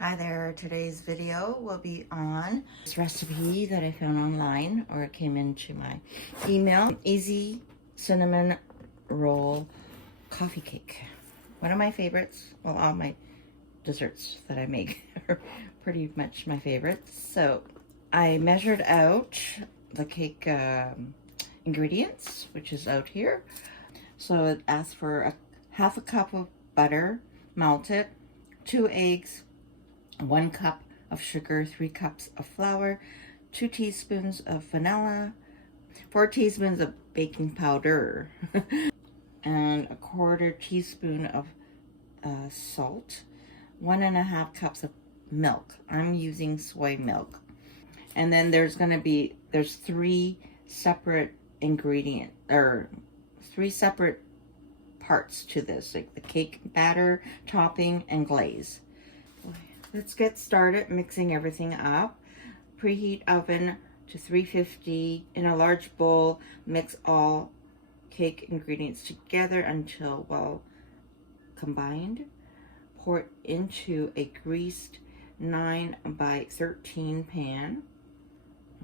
Hi there, today's video will be on this recipe that I found online, or it came into my email. Easy cinnamon roll coffee cake. One of my favorites. Well, all my desserts that I make are pretty much my favorites. So I measured out the cake ingredients, which is out here. So it asks for half a cup of butter, melted, 2 eggs, 1 cup of sugar, 3 cups of flour, 2 teaspoons of vanilla, 4 teaspoons of baking powder, and a 1/4 teaspoon of salt, 1.5 cups of milk. I'm using soy milk. And then there's 3 separate ingredients, or 3 separate parts to this, like the cake batter, topping, and glaze. Let's get started mixing everything up. Preheat oven to 350. In a large bowl, mix all cake ingredients together until well combined. Pour it into a greased 9 by 13 pan.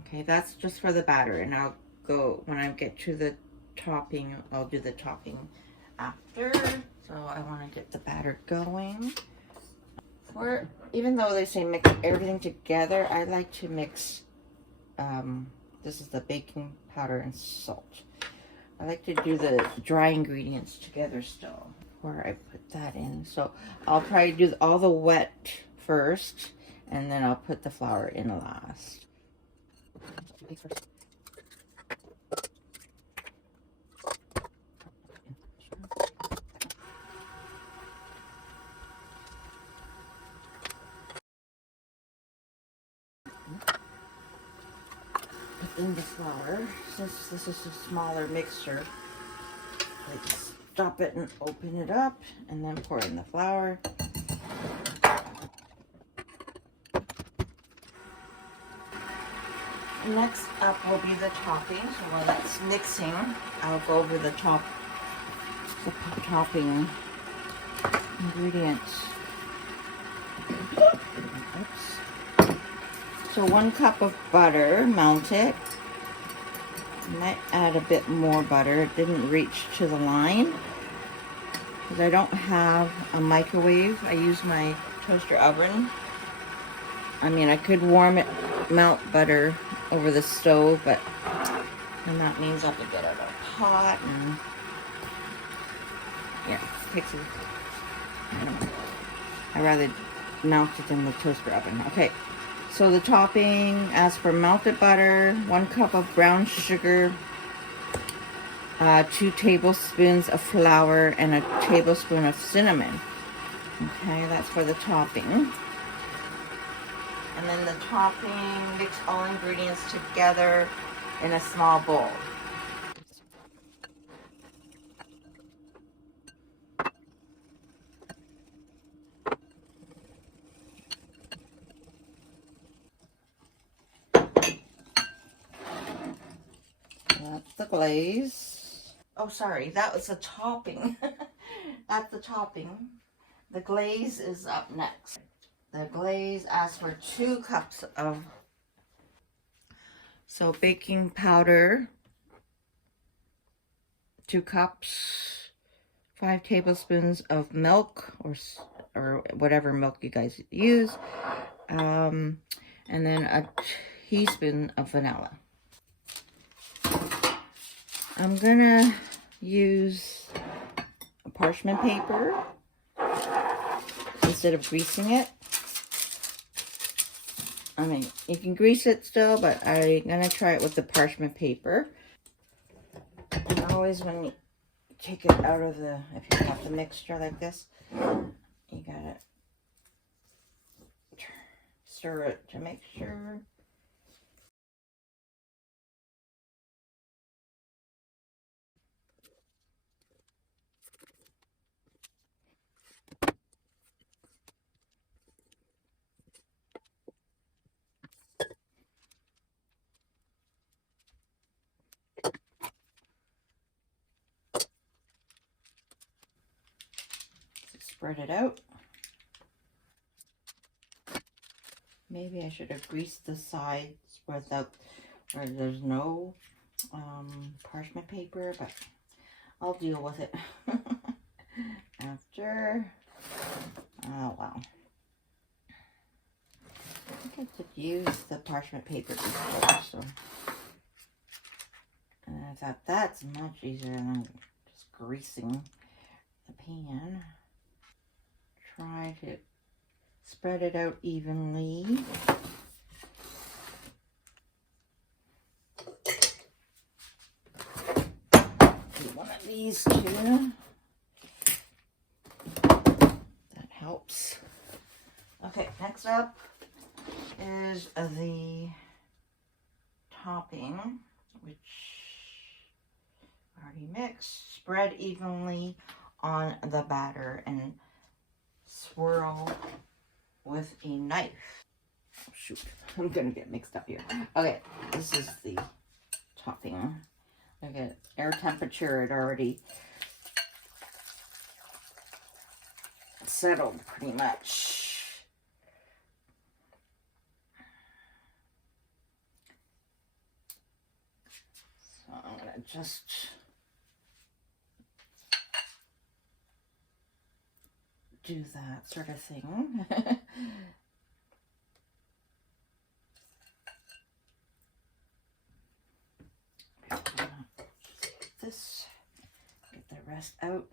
Okay, that's just for the batter, and I'll go, when I get to the topping, I'll do the topping after. So I want to get the batter going. Even though they say mix everything together, I like to mix, this is the baking powder and salt. I like to do the dry ingredients together still before I put that in. So I'll probably do all the wet first, and then I'll put the flour in last. In the flour, since this is a smaller mixture, let's stop it and open it up, and then pour in the flour. Next up will be the topping. So while that's mixing, I'll go over the topping ingredients. Oops. So 1 cup of butter, melted. I might add a bit more butter. It didn't reach to the line because I don't have a microwave. I use my toaster oven. I mean, I could melt butter over the stove, but then that means I have to get out of a pot, and yeah, it takes I don't know. I'd rather melt it in the toaster oven. Okay, so the topping, as for melted butter, 1 cup of brown sugar, 2 tablespoons of flour, and a tablespoon of cinnamon. Okay, that's for the topping. And then the topping, mix all ingredients together in a small bowl. That's the glaze. Oh, sorry, that was the topping. That's the topping. The glaze is up next. The glaze asks for 2 cups of baking powder, 2 cups, 5 tablespoons of milk, or whatever milk you guys use, and then a teaspoon of vanilla. I'm gonna use a parchment paper instead of greasing it. I mean, you can grease it still, but I'm gonna try it with the parchment paper. And always when you take it out of if you have the mixture like this, you gotta stir it to make sure. Spread it out. Maybe I should have greased the sides without, where there's no parchment paper, but I'll deal with it after. Oh, wow. I think I could use the parchment paper before, so. And I thought that's much easier than just greasing the pan. Try to spread it out evenly. Do one of these too. That helps. Okay, next up is the topping, which I already mixed. Spread evenly on the batter and swirl with a knife. Oh, shoot, I'm gonna get mixed up here. Okay, this is the topping. Look at air temperature, it already settled pretty much. So I'm gonna just do that sort of thing. This, get the rest out.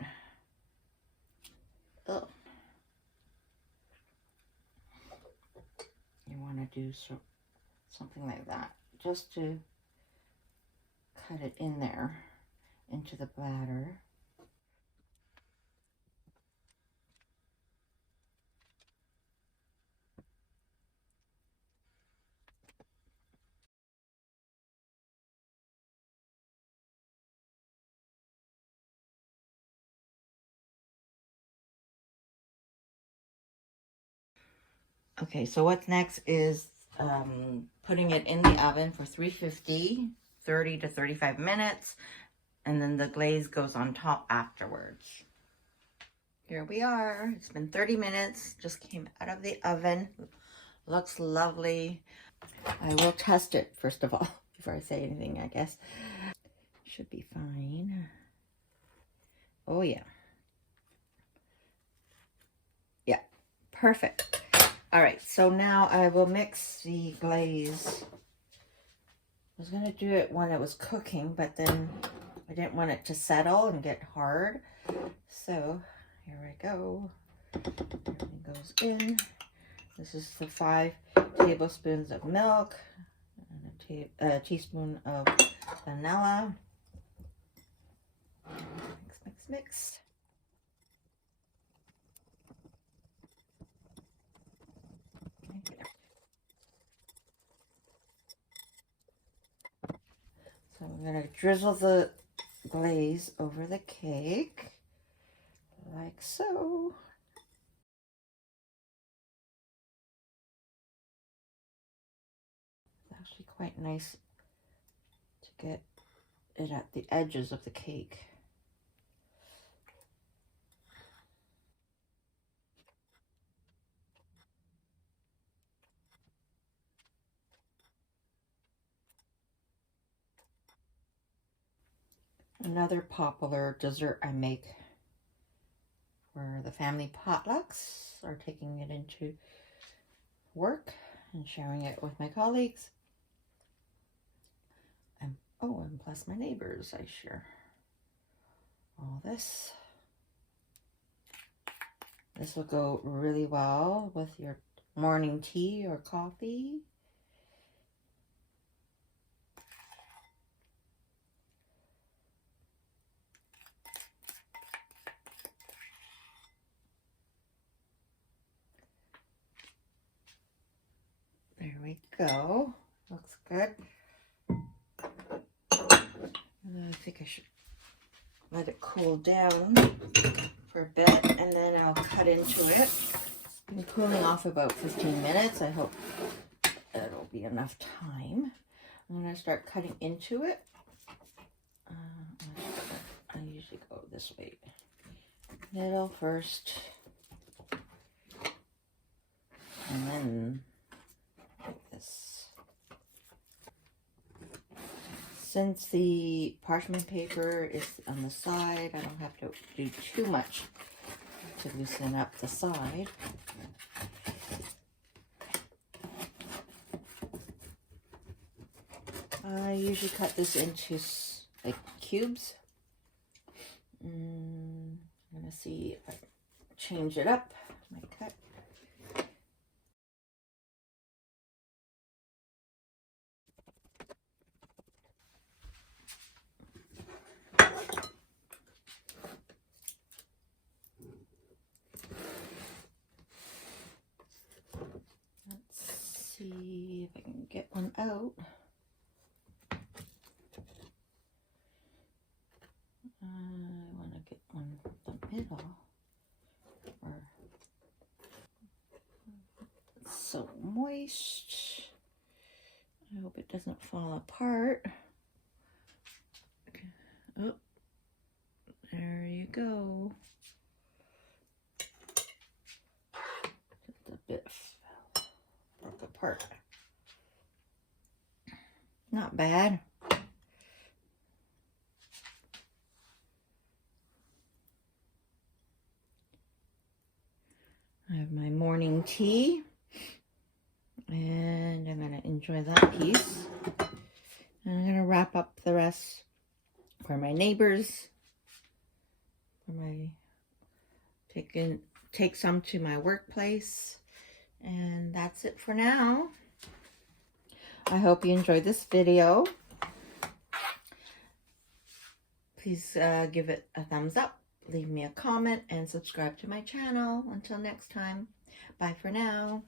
Oh, you want to do something like that, just to cut it in there into the batter. Okay, so what's next is putting it in the oven for 350, 30 to 35 minutes, and then the glaze goes on top afterwards. Here we are. It's been 30 minutes, just came out of the oven. Looks lovely. I will test it first of all before I say anything, I guess. Should be fine. Oh yeah. Yeah, perfect. All right, so now I will mix the glaze. I was gonna do it when it was cooking, but then I didn't want it to settle and get hard. So here we go. Everything goes in. This is the 5 tablespoons of milk and a teaspoon of vanilla. Mix, mix, mix. So I'm going to drizzle the glaze over the cake, like so. It's actually quite nice to get it at the edges of the cake. Another popular dessert I make for the family potlucks, or taking it into work and sharing it with my colleagues. And plus my neighbors, I share all this. This will go really well with your morning tea or coffee. There we go. Looks good. I think I should let it cool down for a bit, and then I'll cut into it. It's been cooling off about 15 minutes. I hope it'll be enough time. I'm going to start cutting into it. I usually go this way. Middle first. And then Since the parchment paper is on the side, I don't have to do too much to loosen up the side. I usually cut this into like cubes. I'm gonna see if I can change it up, my cut. Let's see if I can get one out. I want to get one the middle. Or it's so moist. I hope it doesn't fall apart. Okay. Oh, there you go. Just a bit broke apart. Not bad. I have my morning tea, and I'm going to enjoy that piece. And I'm going to wrap up the rest for my neighbors, for my take some to my workplace, and that's it for now. I hope you enjoyed this video. Please give it a thumbs up. Leave me a comment and subscribe to my channel. Until next time, bye for now.